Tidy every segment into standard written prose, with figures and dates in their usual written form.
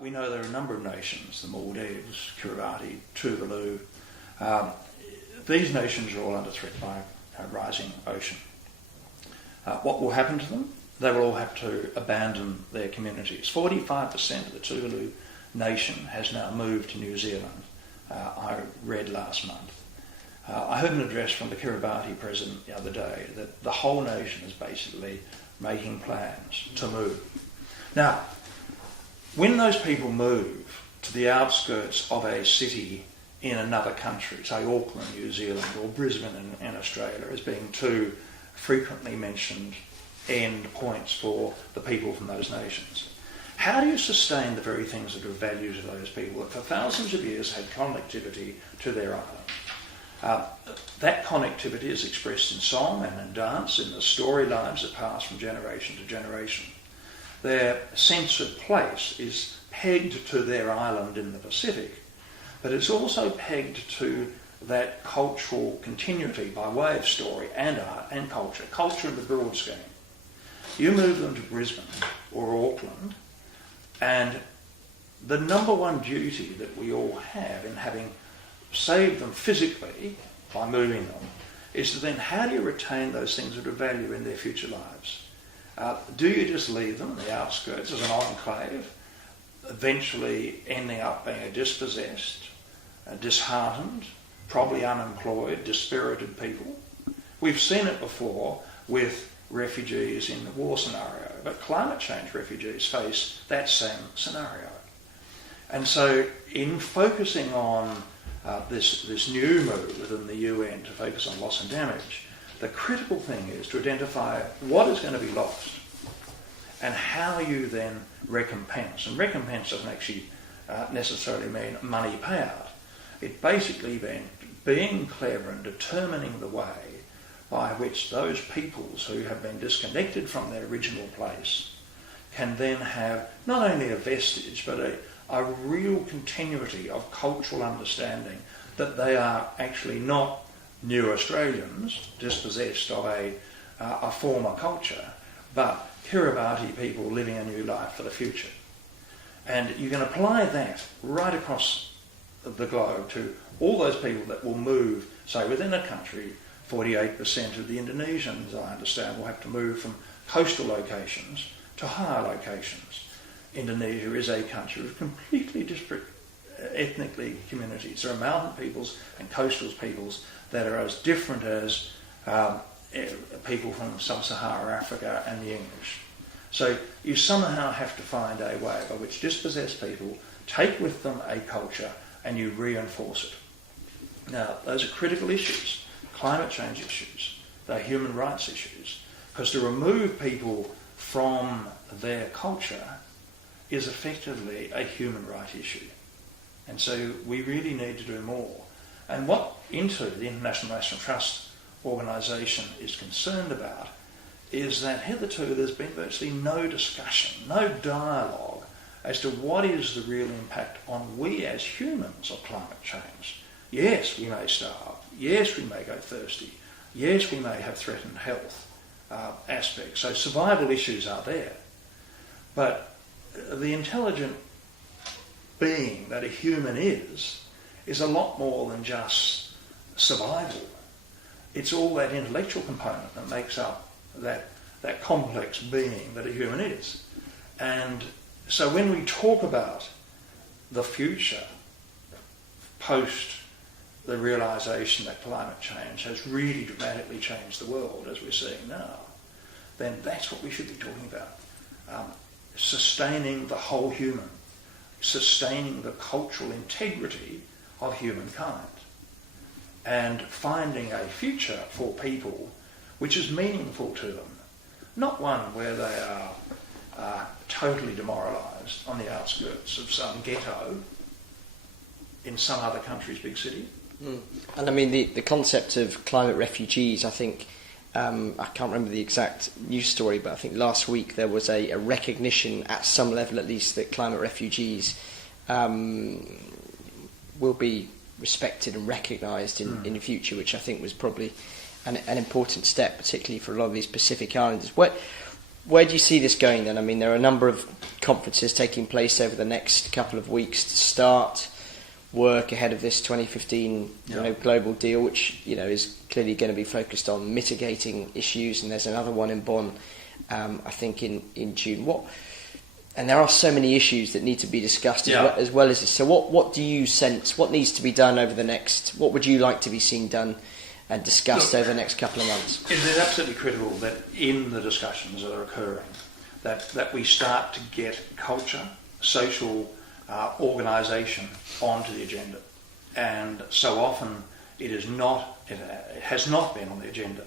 we know there are a number of nations, the Maldives, Kiribati, Tuvalu. These nations are all under threat by a rising ocean. What will happen to them? They will all have to abandon their communities. 45% of the Tuvalu nation has now moved to New Zealand, I read last month. I heard an address from the Kiribati president the other day that the whole nation is basically making plans to move. Now, when those people move to the outskirts of a city in another country, say Auckland, New Zealand, or Brisbane in Australia, as being two frequently mentioned end points for the people from those nations, how do you sustain the very things that are valued to those people that for thousands of years had connectivity to their island? That connectivity is expressed in song and in dance, in the storylines that pass from generation to generation. Their sense of place is pegged to their island in the Pacific, but it's also pegged to that cultural continuity by way of story and art and culture in the broad scheme. You move them to Brisbane or Auckland, and the number one duty that we all have in having saved them physically by moving them is to then how do you retain those things that are value in their future lives? Do you just leave them in the outskirts as an enclave, eventually ending up being a dispossessed, disheartened, probably unemployed, dispirited people? We've seen it before with refugees in the war scenario, but climate change refugees face that same scenario. And so in focusing on this new move within the UN to focus on loss and damage, the critical thing is to identify what is going to be lost and how you then recompense. And recompense doesn't actually necessarily mean money payout. It basically means being clever and determining the way by which those peoples who have been disconnected from their original place can then have not only a vestige but a real continuity of cultural understanding that they are actually not new Australians dispossessed of a former culture, but Kiribati people living a new life for the future. And you can apply that right across the globe to all those people that will move, say within a country. 48% of the Indonesians, I understand, will have to move from coastal locations to higher locations. Indonesia is a country with completely disparate ethnically communities. There are mountain peoples and coastal peoples that are as different as people from sub-Saharan Africa and the English. So you somehow have to find a way by which dispossessed people take with them a culture and you reinforce it. Now, those are critical issues. Climate change issues, they're human rights issues, because to remove people from their culture is effectively a human right issue. And so we really need to do more. And what INTO, the International National Trust Organisation, is concerned about is that hitherto there's been virtually no discussion, no dialogue as to what is the real impact on we as humans of climate change. Yes, we may starve. Yes, we may go thirsty. Yes, we may have threatened health aspects. So survival issues are there. But the intelligent being that a human is a lot more than just survival. It's all that intellectual component that makes up that complex being that a human is. And so when we talk about the future post the realisation that climate change has really dramatically changed the world as we're seeing now, then that's what we should be talking about. Sustaining the whole human, sustaining the cultural integrity of humankind, and finding a future for people which is meaningful to them, not one where they are totally demoralised on the outskirts of some ghetto in some other country's big city. And I mean, the concept of climate refugees, I think, I can't remember the exact news story, but I think last week there was a recognition, at some level at least, that climate refugees will be respected and recognised in the future, which I think was probably an important step, particularly for a lot of these Pacific islanders. where do you see this going then? I mean, there are a number of conferences taking place over the next couple of weeks to start work ahead of this 2015 global deal, which is clearly going to be focused on mitigating issues, and there's another one in Bonn, I think in June. And there are so many issues that need to be discussed as well as this. So what do you sense, what needs to be done over the next, what would you like to be seen done and discussed over the next couple of months? It is absolutely critical that in the discussions that are occurring, that we start to get culture, social organisation onto the agenda. And so often it has not been on the agenda.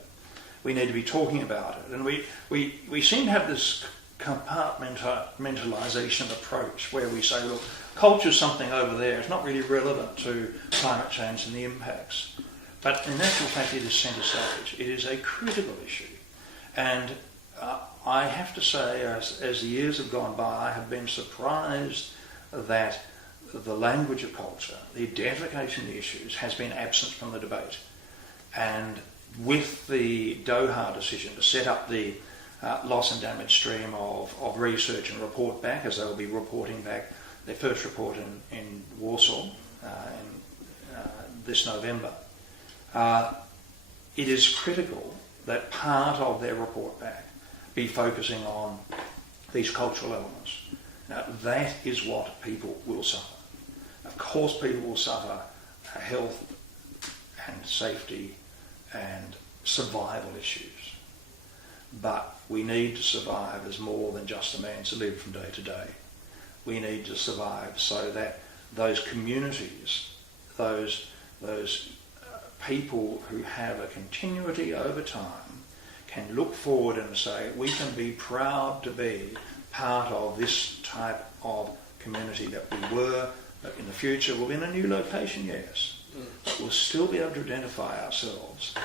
We need to be talking about it. And we seem to have this compartmentalisation approach where we say, look, culture's something over there. It's not really relevant to climate change and the impacts. But in actual fact, it is centre stage. It is a critical issue. And I have to say, as the years have gone by, I have been surprised that the language of culture, the identification of the issues, has been absent from the debate. And with the Doha decision to set up the loss and damage stream of research and report back, as they'll be reporting back their first report in Warsaw this November, it is critical that part of their report back be focusing on these cultural elements. Now, that is what people will suffer. Of course, people will suffer health and safety and survival issues. But we need to survive as more than just a man to live from day to day. We need to survive so that those communities, those people who have a continuity over time can look forward and say, we can be proud to be part of this type of community that we were. In the future, we'll be in a new location, yes, but we'll still be able to identify ourselves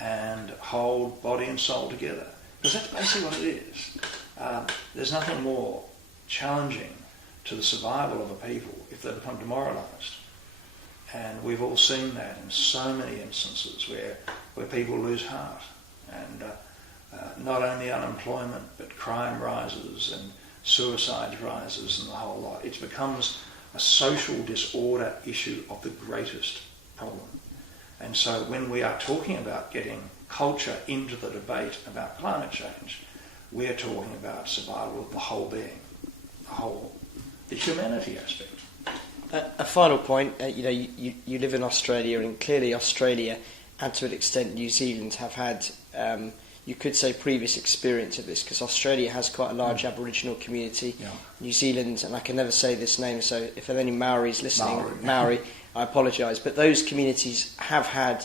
and hold body and soul together. Because that's basically what it is. There's nothing more challenging to the survival of a people if they become demoralised. And we've all seen that in so many instances where people lose heart. And not only unemployment, but crime rises and suicide rises and the whole lot. It becomes a social disorder issue of the greatest problem. And so when we are talking about getting culture into the debate about climate change, we are talking about survival of the whole being, the humanity aspect. A final point, you live in Australia, and clearly Australia, and to an extent New Zealand, have had, you could say, previous experience of this, because Australia has quite a large Aboriginal community. Yeah. New Zealand, and I can never say this name, so if there are any Maoris listening, Maori, I apologise, but those communities have had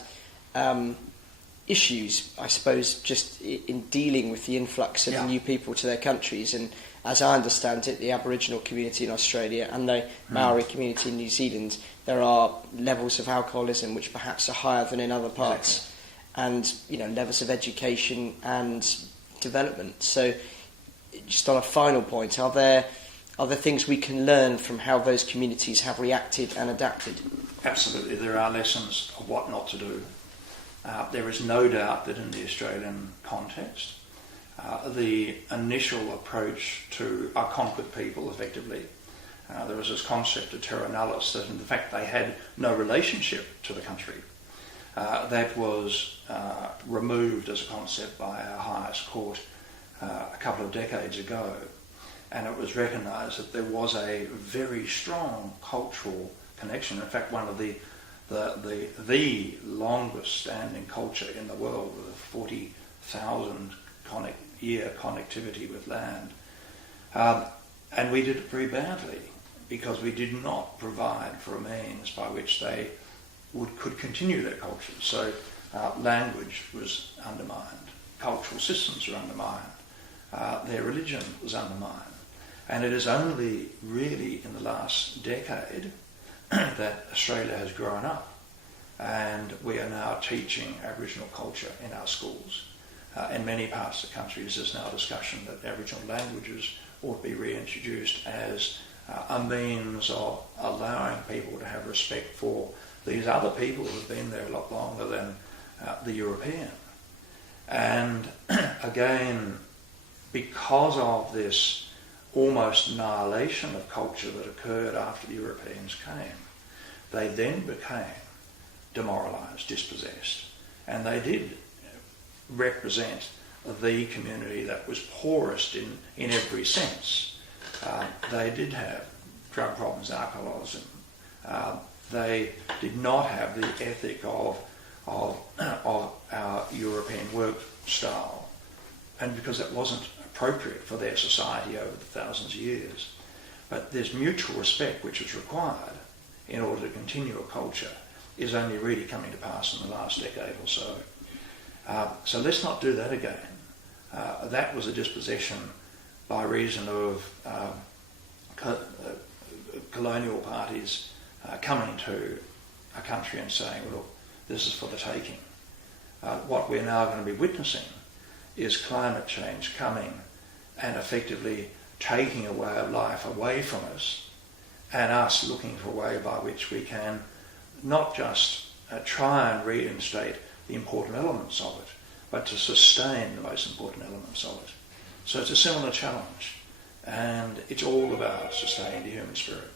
issues, I suppose, just in dealing with the influx of new people to their countries. And as I understand it, the Aboriginal community in Australia and the Maori community in New Zealand, there are levels of alcoholism which perhaps are higher than in other parts, and levels of education and development. So, just on a final point, are there things we can learn from how those communities have reacted and adapted? Absolutely, there are lessons of what not to do. There is no doubt that in the Australian context, the initial approach to a conquered people, effectively, there was this concept of terra nullius, that in fact they had no relationship to the country. That was removed as a concept by our highest court a couple of decades ago, and it was recognised that there was a very strong cultural connection. In fact, one of the longest standing culture in the world, with a 40,000 year connectivity with land. And we did it very badly because we did not provide for a means by which they could continue their culture. So language was undermined, cultural systems were undermined, their religion was undermined. And it is only really in the last decade that Australia has grown up, and we are now teaching Aboriginal culture in our schools. In many parts of the country, there's now discussion that Aboriginal languages ought to be reintroduced as a means of allowing people to have respect for these other people who have been there a lot longer than the European. And again, because of this almost annihilation of culture that occurred after the Europeans came, they then became demoralised, dispossessed, and they did represent the community that was poorest in every sense. They did have drug problems, alcoholism. They did not have the ethic of our European work style, and because it wasn't appropriate for their society over the thousands of years. But this mutual respect which is required in order to continue a culture is only really coming to pass in the last decade or so. So let's not do that again. That was a dispossession by reason of colonial parties coming to a country and saying, well, look, this is for the taking. What we're now going to be witnessing is climate change coming and effectively taking a way of life away from us, and us looking for a way by which we can not just try and reinstate the important elements of it, but to sustain the most important elements of it. So it's a similar challenge, and it's all about sustaining the human spirit.